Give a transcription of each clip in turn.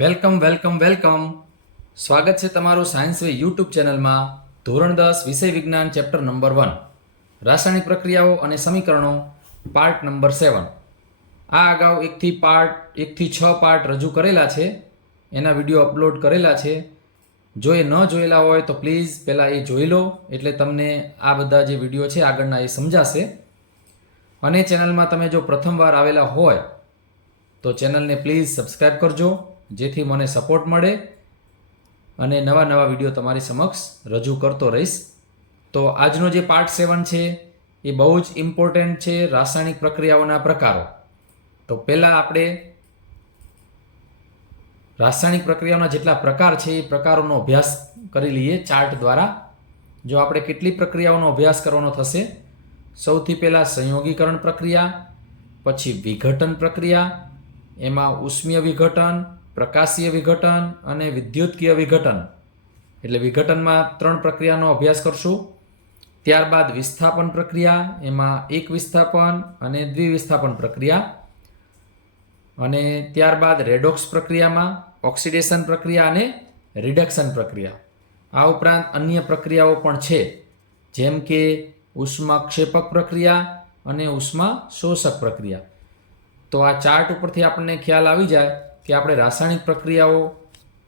Welcome welcome welcome. સ્વાગત છે તમારું સાયન્સ વે યુટ્યુબ ચેનલમાં ધોરણ દસ વિષય વિજ્ઞાન ચેપ્ટર નંબર વન. રાસાયણિક પ્રક્રિયાઓ અને સમીકરણો, પાર્ટ નંબર સેવન. આ અગાઉ એકથી પાર્ટ, એકથી છ પાર્ટ રજૂ કરેલા છે. એના વીડિયો અપલોડ કરેલા છે. જો એ ન જોયેલા હોય તો પ્લીઝ પહેલાં એ જોઈ લો, એટલે તમને આ બધા જે વીડિયો છે આગળના એ સમજાશે. અને ચેનલમાં તમે જો પ્રથમવાર આવેલા હોય, તો ચેનલને પ્લીઝ સબસ્ક્રાઈબ કરજો. જેથી મને સપોર્ટ મળે અને નવા નવા વીડિયો તમારી સમક્ષ રજૂ કરતો રહીશ. તો આજનો જે પાર્ટ સેવન છે, એ બહુ જ ઇમ્પોર્ટન્ટ છે રાસાયણિક પ્રક્રિયાઓના પ્રકારો. તો પહેલાં આપણે રાસાયણિક પ્રક્રિયાઓના જેટલા પ્રકાર છે, એ પ્રકારોનો અભ્યાસ કરી લઈએ ચાર્ટ દ્વારા. જો આપણે કેટલી પ્રક્રિયાઓનો અભ્યાસ કરવાનો થશે, સૌથી પહેલાં સંયોગીકરણ પ્રક્રિયા, પછી વિઘટન પ્રક્રિયા, એમાં ઉષ્મીય વિઘટન પ્રકાશીય વિઘટન અને વિદ્યુતકીય વિઘટન. એટલે વિઘટનમાં ત્રણ પ્રક્રિયાનો અભ્યાસ કરશું. ત્યારબાદ વિસ્થાપન પ્રક્રિયા, એમાં એક વિસ્થાપન અને દ્વિવિસ્થાપન પ્રક્રિયા. અને ત્યારબાદ રેડોક્સ પ્રક્રિયામાં ઓક્સિડેશન પ્રક્રિયા અને રિડક્શન પ્રક્રિયા. આ ઉપરાંત અન્ય પ્રક્રિયાઓ પણ છે, જેમ કે ઉષ્માક્ષેપક પ્રક્રિયા અને ઉષ્મા શોષક પ્રક્રિયા. તો આ ચાર્ટ ઉપરથી આપણને ખ્યાલ આવી જાય કે આપણે રાસાયણિક પ્રક્રિયાઓ,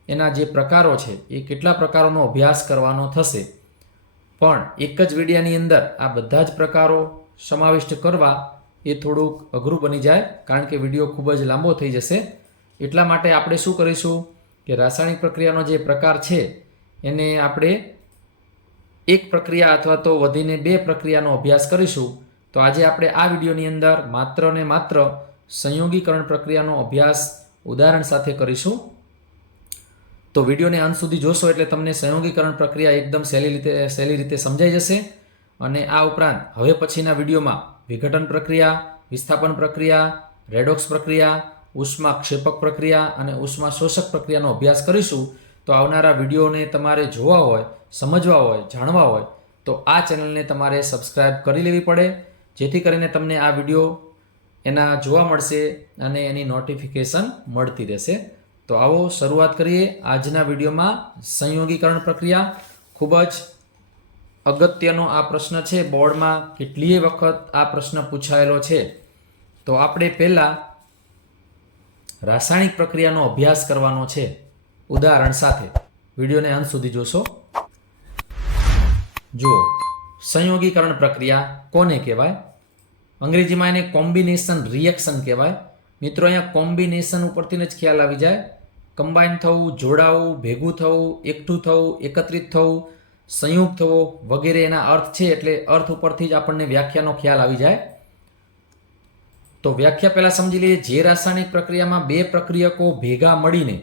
એના જે પ્રકારો છે, એ કેટલા પ્રકારોનો અભ્યાસ કરવાનો થશે. પણ એક જ વિડિયાની અંદર આ બધા જ પ્રકારો સમાવિષ્ટ કરવા એ થોડુંક અઘરું બની જાય, કારણ કે વીડિયો ખૂબ જ લાંબો થઈ જશે. એટલા માટે આપણે શું કરીશું કે રાસાયણિક પ્રક્રિયાનો જે પ્રકાર છે, એને આપણે એક પ્રક્રિયા અથવા તો વધીને બે પ્રક્રિયાનો અભ્યાસ કરીશું. તો આજે આપણે આ વિડીયોની અંદર માત્ર ને માત્ર સંયોગીકરણ પ્રક્રિયાનો અભ્યાસ ઉદાહરણ સાથે કરીશું. તો વિડીયોને અંત સુધી જોશો એટલે તમને સંયોગીકરણ પ્રક્રિયા એકદમ સહેલી રીતે સહેલી રીતે સમજાઈ જશે. અને આ ઉપરાંત, હવે પછીના વિડીયોમાં વિઘટન પ્રક્રિયા, વિસ્થાપન પ્રક્રિયા, રેડોક્સ પ્રક્રિયા, ઉષ્મા ક્ષેપક પ્રક્રિયા અને ઉષ્મા શોષક પ્રક્રિયાનો અભ્યાસ કરીશું. તો આવનારા વિડીયોને તમારે જોવા હોય, સમજવા હોય, જાણવા હોય, તો આ ચેનલને તમારે સબસ્ક્રાઈબ કરી લેવી પડે. જેથી કરીને તમને આ વીડિયો એના જોવા મળશે અને એની નોટિફિકેશન મળતી રહેશે. તો આવો શરૂઆત કરીએ આજના વિડીયોમાં સંયોગીકરણ પ્રક્રિયા. ખૂબ જ અગત્યનો આ પ્રશ્ન છે. બોર્ડમાં કેટલીય વખત આ પ્રશ્ન પૂછાયેલો છે. તો આપણે પહેલાં રાસાયણિક પ્રક્રિયાનો અભ્યાસ કરવાનો છે. ઉદાહરણ સાથે. વિડીયોને અંત સુધી જોશો. જુઓ. સંયોગીકરણ પ્રક્રિયા કોને કહેવાય? અંગ્રેજીમાં એને કોમ્બિનેશન રિએક્શન કહેવાય. મિત્રો, અહીંયા કોમ્બિનેશન ઉપરથી જ ખ્યાલ આવી જાય. કમ્બાઈન થવું, જોડાવું, ભેગું થવું, એકઠું થવું, એકત્રિત થવું, સંયુક્ત થવો વગેરે એના અર્થ છે એટલે અર્થ ઉપરથી જ આપણને વ્યાખ્યાનો ખ્યાલ આવી જાય. તો વ્યાખ્યા પહેલાં સમજી લઈએ, જે રાસાયણિક પ્રક્રિયામાં બે પ્રક્રિયકો ભેગા મળીને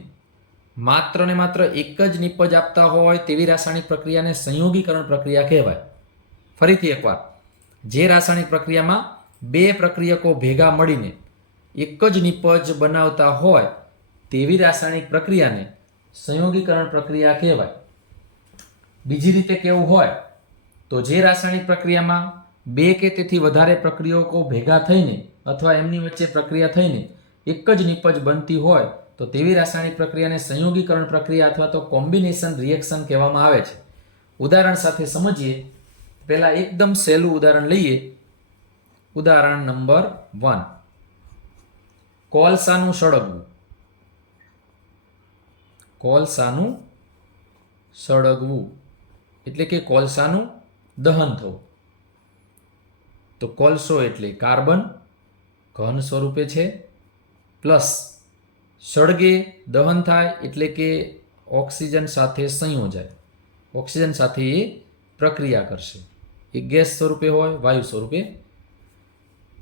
માત્ર ને માત્ર એક જ નિપજ આપતા હોય તેવી રાસાયણિક પ્રક્રિયાને સંયોગીકરણ પ્રક્રિયા કહેવાય. ફરીથી એકવાર, જે રાસાયણિક પ્રક્રિયામાં બે પ્રક્રિયકો ભેગા મળીને એક જ નિપજ બનાવતા હોય તેવી રાસાયણિક પ્રક્રિયાને સંયોગીકરણ પ્રક્રિયા કહેવાય. બીજી રીતે કેવું હોય તો જે રાસાયણિક પ્રક્રિયામાં બે કે તેથી વધારે પ્રક્રિયકો ભેગા થઈને અથવા એમની વચ્ચે પ્રક્રિયા થઈને એક જ નિપજ બનતી હોય તો તેવી રાસાયણિક પ્રક્રિયાને સંયોગીકરણ પ્રક્રિયા અથવા તો કોમ્બિનેશન રિએક્શન કહેવામાં આવે છે. ઉદાહરણ સાથે સમજીએ. પહેલાં એકદમ સહેલું ઉદાહરણ લઈએ. ઉદાહરણ નંબર વન. કોલસાનું સળગવું. કોલસાનું સળગવું. એટલે કે કોલસાનું દહન થવું. તો કોલસો એટલે કાર્બન, ઘન સ્વરૂપે છે. પ્લસ સળગે, દહન થાય એટલે કે ઓક્સિજન સાથે સંયોજાય. ઓક્સિજન સાથે એ પ્રક્રિયા કરશે. એ ગેસ સ્વરૂપે હોય, વાયુ સ્વરૂપે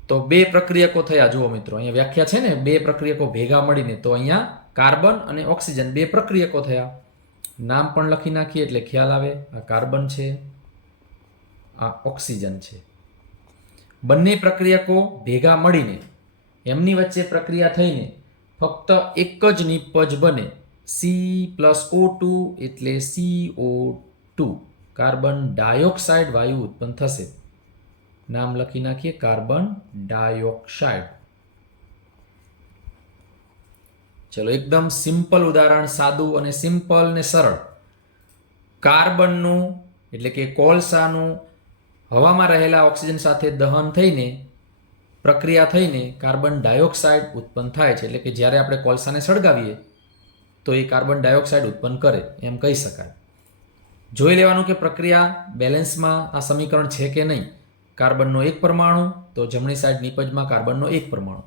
તો બે પ્રક્રિયકો થયા. જુઓ મિત્રો, અહીંયા વ્યાખ્યા છે ને, બે પ્રક્રિયકો ભેગા મળીને, તો અહીંયા કાર્બન અને ઓક્સિજન બે પ્રક્રિયકો થયા. નામ પણ લખી નાખીએ એટલે ખ્યાલ આવે, આ કાર્બન છે, આ ઓક્સિજન છે. બંને પ્રક્રિયકો ભેગા મળીને, એમની વચ્ચે પ્રક્રિયા થઈને, ફક્ત એક જ નિપજ બને સી પ્લસ ઓ ટુ એટલે C O two carbon dioxide વાયુ ઉત્પન્ન થશે. નામ લખી નાખીએ કાર્બન ડાયોક્સાઇડ. ચલો, એકદમ સિમ્પલ ઉદાહરણ, સાદું અને સિમ્પલ ને સરળ. કાર્બનનું, એટલે કે કોલસાનું, હવામાં રહેલા ઓક્સિજન સાથે દહન થઈને, પ્રક્રિયા થઈને કાર્બન ડાયોક્સાઇડ ઉત્પન્ન થાય છે. એટલે કે જ્યારે આપણે કોલસાને સળગાવીએ, તો એ કાર્બન ડાયોક્સાઇડ ઉત્પન્ન કરે, એમ કહી શકાય. જોઈ લેવાનું કે પ્રક્રિયા બેલેન્સમાં આ સમીકરણ છે કે નહીં. કાર્બનનો એક પરમાણુ, તો જમણી સાઈડ નીપજમાં કાર્બનનો એક પરમાણુ.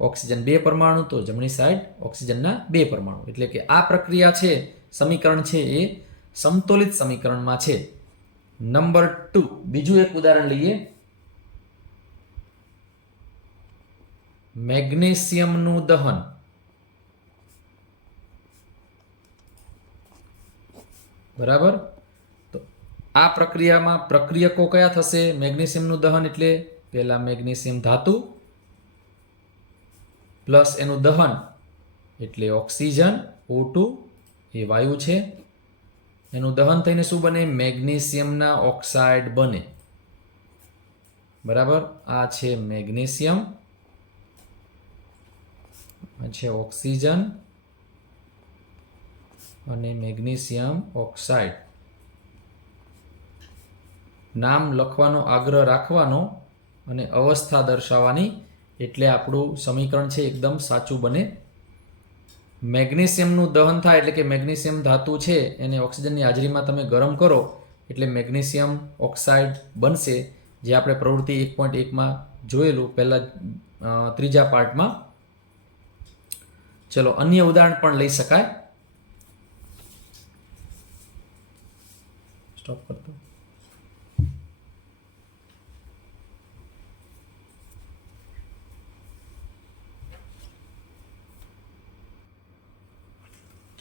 ઓક્સિજન બે પરમાણુ, તો જમણી સાઈડ ઓક્સિજનના બે પરમાણુ. એટલે કે આ પ્રક્રિયા છે, સમીકરણ છે એ સમતોલિત સમીકરણમાં છે. નંબર ટુ, બીજું એક ઉદાહરણ લઈએ. મેગ્નેશિયમનું દહન. બરાબર? આ પ્રક્રિયામાં પ્રક્રિયકો કયા થશે? મેગ્નેશિયમનું દહન એટલે પહેલાં મેગ્નેશિયમ ધાતુ પ્લસ એનું દહન એટલે ઓક્સિજન O2 એ વાયુ છે. એનું દહન થઈને શું બને? મેગ્નેશિયમના ઓક્સાઇડ બને. બરાબર? આ છે મેગ્નેશિયમ. છે ઓક્સિજન. અને મેગ્નેશિયમ ઓક્સાઇડ. નામ લખવાનો આગ્રહ રાખવાનો અને અવસ્થા દર્શાવવાની એટલે આપણું સમીકરણ છે એકદમ સાચું બને. મેગ્નેશિયમનું દહન થાય એટલે કે મેગ્નેશિયમ ધાતુ છે, એને ઓક્સિજનની હાજરીમાં તમે ગરમ કરો એટલે મેગ્નેશિયમ ઓક્સાઇડ બનશે. જે આપણે પ્રવૃત્તિ એક પોઈન્ટ એકમાં જોયેલું પહેલાં ત્રીજા પાર્ટમાં ચલો, અન્ય ઉદાહરણ પણ લઈ શકાય. સ્ટોપ કરતો.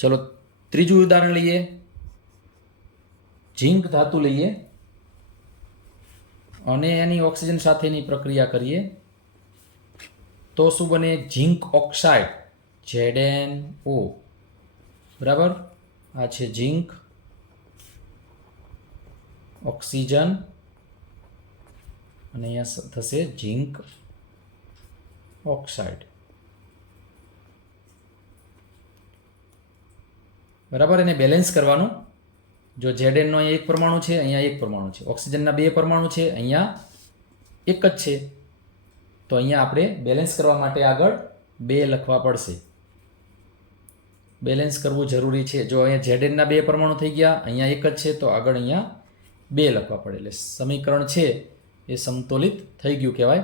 ચલો ત્રીજું ઉદાહરણ લઈએ. ઝીંક ધાતુ લઈએ અને એની ઓક્સિજન સાથેની પ્રક્રિયા કરીએ. તો શું બને? ઝીંક ઓક્સાઇડ ઝેડ ઓ બરાબર? આ છે ઝીંક ઓક્સિજન. અને અહીંયા થશે ઝીંક ઓક્સાઇડ. બરાબર? એને બેલેન્સ કરવાનું. જો ઝેડએનનો અહીંયા એક પરમાણુ છે, અહીંયા એક પરમાણુ છે. ઓક્સિજનના બે પરમાણુ છે, અહીંયા એક જ છે. તો અહીંયા આપણે બેલેન્સ કરવા માટે આગળ બે લખવા પડશે. બેલેન્સ કરવું જરૂરી છે. જો અહીંયા ઝેડએનના બે પરમાણુ થઈ ગયા, અહીંયા એક જ છે, તો આગળ અહીંયા બે લખવા પડે. એટલે સમીકરણ છે, એ સંતુલિત થઈ ગયું કહેવાય.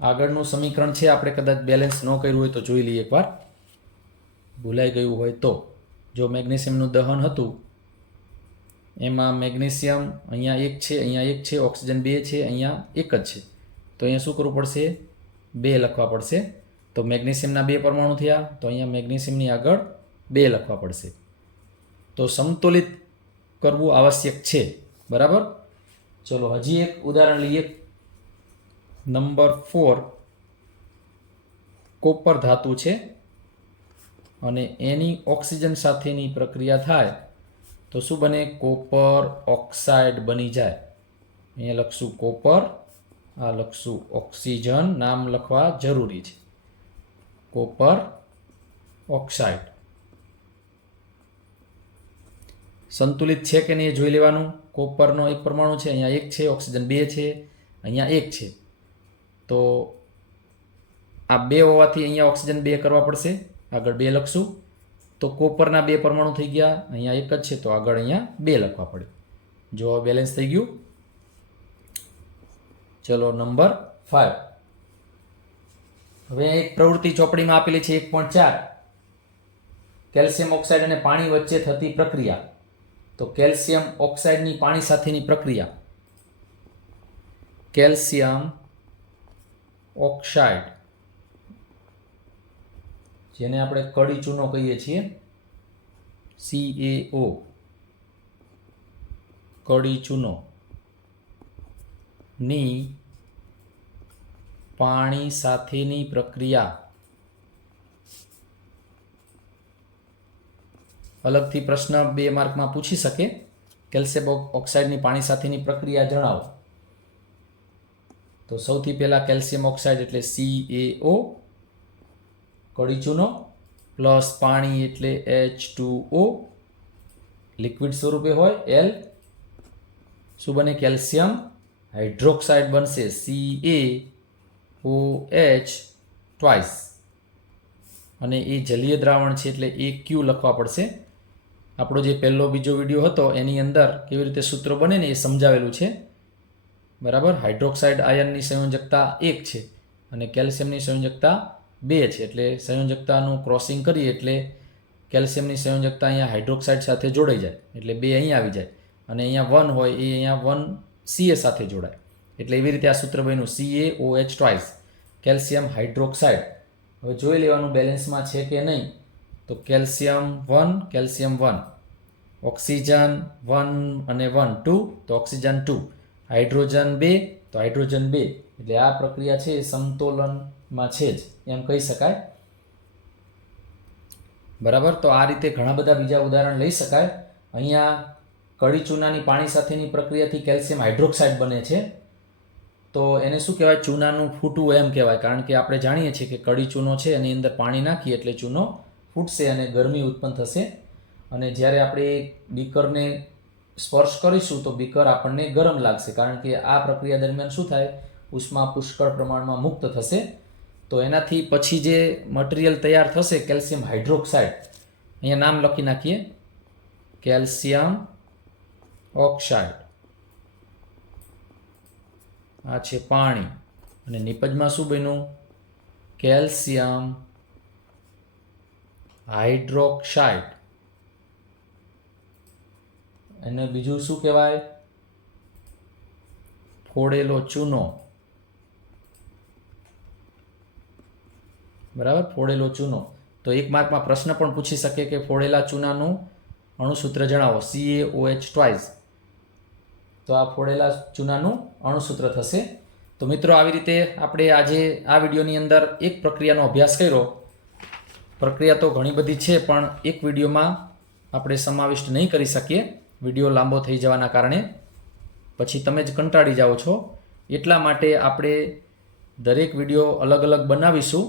આગળનું સમીકરણ છે, આપણે કદાચ બેલેન્સ ન કર્યું હોય તો જોઈ લઈએ એકવાર. ભૂલાઈ ગયું હોય તો. જો મેગ્નેશિયમનું દહન હતું, એમાં મેગ્નેશિયમ અહીંયા એક છે, અહીંયા એક છે, ઓક્સિજન બે છે, અહીંયા એક જ છે. તો અહીંયા શું કરવું પડશે? બે લખવા પડશે. તો મેગ્નેશિયમના બે પરમાણુ થયા, તો અહીંયા મેગ્નેશિયમની આગળ બે લખવા પડશે. તો સંતુલિત કરવું આવશ્યક છે. બરાબર? ચલો, હજી એક ઉદાહરણ લઈએ. નંબર ફોર, કોપર ધાતુ છે. અને એની ઓક્સિજન સાથેની પ્રક્રિયા થાય, તો શું બને? કોપર ઓક્સાઇડ બની જાય. અહીંયા લખશું કોપર, આ લખશું ઓક્સિજન, નામ લખવા જરૂરી છે. Copper oxide. સંતુલિત છે કે નહીં એ જોઈ લેવાનું? કોપરનો એક પરમાણુ છે, અહીંયા એક છે, ઓક્સિજન બે છે, અહીંયા એક છે. તો આ બે હોવાથી અહીંયા ઓક્સિજન બે કરવા પડશે. આગળ બે લખશું. તો કોપરના બે પરમાણુ થઈ ગયા. અહીંયા એક જ છે, તો આગળ અહીંયા બે લખવા પડે. જો બેલેન્સ થઈ ગયું. ચલો નંબર ફાઇવ હવે એક પ્રવૃત્તિ ચોપડીમાં આપેલી છે, એક પોઈન્ટ ચાર. કેલ્શિયમ ઓક્સાઇડ અને પાણી વચ્ચે થતી પ્રક્રિયા. તો કેલ્શિયમ ઓક્સાઇડની પાણી સાથેની પ્રક્રિયા. Calcium oxide. જેને આપણે કડી ચૂનો કહીએ છીએ. સી એ ઓ કડી ચૂનો. ની પાણી સાથેની પ્રક્રિયા. અલગથી પ્રશ્ન બે માર્કમાં પૂછી શકે. કેલ્શિયમ ઓક્સાઇડની પાણી સાથેની પ્રક્રિયા જણાવો. તો સૌથી પહેલાં કેલ્શિયમ ઓક્સાઇડ એટલે સી એ ઓ કડી ચૂનો, પ્લસ પાણી એટલે એચ ટુ ઓ લિક્વિડ સ્વરૂપે હોય એલ શું બને? કેલ્શિયમ, હાઇડ્રોક્સાઇડ બનશે C A O H twice અને એ જલીય દ્રાવણ છે એટલે એ ક્યુ લખવા પડશે. આપણો જે પહેલો બીજો વીડિયો હતો, એની અંદર કેવી રીતે સૂત્રો બને ને એ સમજાવેલું છે. બરાબર? હાઇડ્રોક્સાઇડ આયનની સંયોજકતા એક છે અને કેલ્શિયમની સંયોજકતા બે છે. એટલે સંયોજકતાનું ક્રોસિંગ કરીએ એટલે કેલ્શિયમની સંયોજકતા અહીંયા હાઇડ્રોક્સાઇડ સાથે જોડાઈ જાય. એટલે બે અહીં આવી જાય. અને અહીંયા વન હોય, એ અહીંયા વન સીએ સાથે જોડાય. એટલે એવી રીતે આ સૂત્ર બન્યું. CA O H twice calcium hydroxide હવે જોઈ લેવાનું બેલેન્સમાં છે કે નહીં. તો calcium one calcium one oxygen one અને વન ટુ તો ઓક્સિજન ટુ હાઇડ્રોજન બે, તો હાઇડ્રોજન બે. એટલે આ પ્રક્રિયા છે એ સમતોલનમાં છે જ. એમ કહી શકાય. બરાબર? તો આ રીતે ઘણા બધા બીજા ઉદાહરણ લઈ શકાય. અહીંયા કડી ચૂનાની પાણી સાથેની પ્રક્રિયાથી કેલ્શિયમ હાઇડ્રોક્સાઇડ બને છે. તો એને શું કહેવાય? ચૂનાનું ફૂટવું એમ કહેવાય. કારણ કે આપણે જાણીએ છીએ કે કડી ચૂનો છે, એની અંદર પાણી નાખીએ એટલે ચૂનો ફૂટશે અને ગરમી ઉત્પન્ન થશે. અને જ્યારે આપણે બીકરને સ્પર્શ કરીશું, તો બીકર આપણને ગરમ લાગશે. કારણ કે આ પ્રક્રિયા દરમિયાન શું થાય? ઉષ્મા પુષ્કળ પ્રમાણમાં મુક્ત થશે. તો એનાથી પછી જે મટીરિયલ તૈયાર થશે કેલ્શિયમ હાઇડ્રોક્સાઇડ અહીંયા નામ લખી નાખીએ. કેલ્શિયમ ઓક્સાઇડ આ છે પાણી. અને નિપજમાં શું બન્યું? કેલ્શિયમ હાઇડ્રોક્સાઇડ એને બીજું શું કહેવાય? ફોડેલો ચૂનો. બરાબર? ફોડેલો ચૂનો. તો એક માર્કમાં પ્રશ્ન પણ પૂછી શકે કે ફોડેલા ચૂનાનું અણુસૂત્ર જણાવો. C A O H twice તો આ ફોડેલા ચૂનાનું અણુસૂત્ર થશે. તો મિત્રો, આવી રીતે આપણે આજે આ વિડીયોની અંદર એક પ્રક્રિયાનો અભ્યાસ કર્યો. પ્રક્રિયા તો ઘણી બધી છે, પણ એક વિડીયોમાં આપણે સમાવિષ્ટ નહીં કરી શકીએ. વીડિયો લાંબો થઈ જવાના કારણે. પછી તમે જ કંટાળી જાઓ છો. એટલા માટે આપણે દરેક વીડિયો અલગ અલગ બનાવીશું.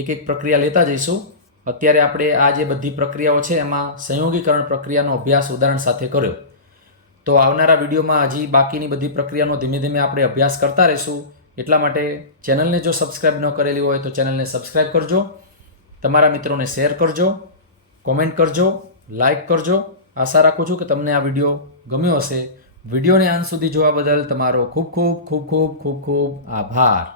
એક એક પ્રક્રિયા લેતા જઈશું. અત્યારે આપણે આ જે બધી પ્રક્રિયાઓ છે, એમાં સંયોગીકરણ પ્રક્રિયાનો અભ્યાસ ઉદાહરણ સાથે કર્યો. તો આવનારા વિડીયોમાં હજી બાકીની બધી પ્રક્રિયાનો ધીમે ધીમે આપણે અભ્યાસ કરતા રહીશું. એટલા માટે ચેનલને જો સબસ્ક્રાઇબ ન કરેલી હોય તો ચેનલને સબસ્ક્રાઇબ કરજો. તમારા મિત્રોને શેર કરજો. કોમેન્ટ કરજો. લાઈક કરજો. આશા રાખું છું કે તમને આ વીડિયો ગમ્યો હશે. વિડીયોને અંત સુધી જોવા બદલ તમારો ખૂબ ખૂબ ખૂબ ખૂબ ખૂબ ખૂબ આભાર.